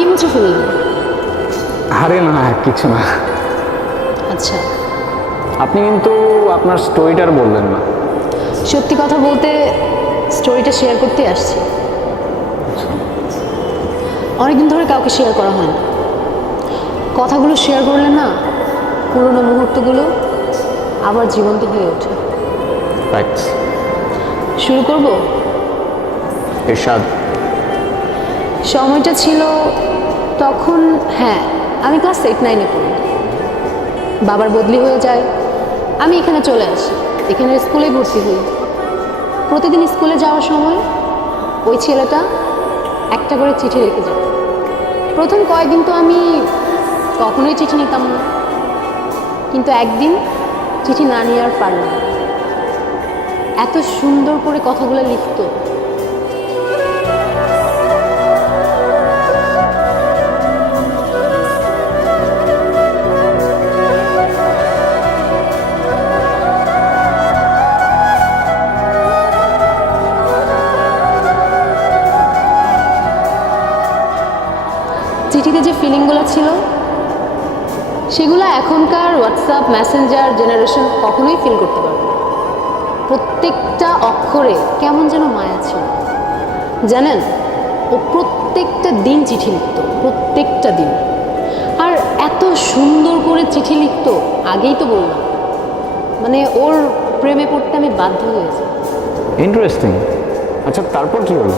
কি মুছে ফেললেন? আরে না, কিছু না। আচ্ছা, আপনি কিন্তু আপনার স্টোরিটার বললেন না। সত্যি কথা বলতে স্টোরিটা শেয়ার করতে আসছি। অনেকদিন ধরে কাউকে শেয়ার করা হয় না। কথাগুলো শেয়ার করলে না পুরোনো মুহূর্তগুলো আবার জীবন্ত হয়ে ওঠে। ফ্যাক্টস। শুরু করব? এরশাদ। সময়টা ছিল তখন, হ্যাঁ, আমি ক্লাস 8-9-এ পড়ি। বাবার বদলি হয়ে যায়, আমি এখানে চলে আসি, এখানে স্কুলে ভর্তি হই। প্রতিদিন স্কুলে যাওয়ার সময় ওই ছেলেটা একটা করে চিঠি রেখে যেত। প্রথম কয়েকদিন তো আমি কখনোই চিঠি নিতাম না, কিন্তু একদিন চিঠি না নিয়ে আর পারলাম না। এত সুন্দর করে কথাগুলো লিখতো। চিঠিতে যে ফিলিংগুলো ছিল সেগুলো এখনকার হোয়াটসঅ্যাপ মেসেঞ্জার জেনারেশন কখনোই ফিল করতে পারবে না। প্রত্যেকটা অক্ষরে কেমন যেন মায়া ছিল। জানেন, ও প্রত্যেকটা দিন চিঠি লিখত, প্রত্যেকটা দিন। আর এত সুন্দর করে চিঠি লিখত, আগেই তো বললাম, মানে ওর প্রেমে পড়তে আমি বাধ্য হয়েছি। ইন্টারেস্টিং। আচ্ছা, তারপর কি হলো?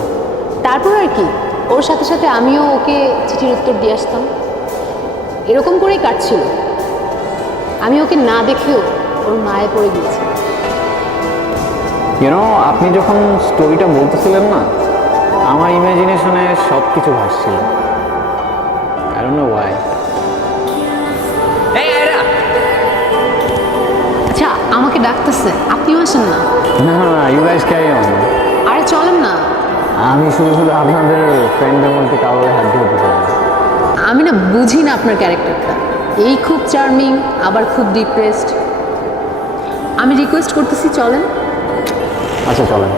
তারপর আর কি, ওর সাথে সাথে আমিও ওকে চিঠির উত্তর দিয়ে আসতাম। এরকম করেই কাটছিল। আমি ওকে না দেখেও ওর মায়ে পড়ে গিয়েছি। আপনি যখন স্টোরিটা বলতেছিলেন না, আমার ইমাজিনেশনে সব কিছু ভাসছিল। I don't know why. আচ্ছা, আমাকে ডাকতেছে, আপনিও আসেন না? না না, ইউ গাইস ক্যারি অন। আরে চলেন না। আমি শুধু শুধু আপনাদের ফ্রেন্ডের মধ্যে কাউকে হাত ধরতে পারি না। আমি না বুঝি না আপনার ক্যারেক্টারটা, এই খুব চার্মিং আবার খুব ডিপ্রেসড। আমি রিকোয়েস্ট করতেছি, চলেন। আচ্ছা, চলেন।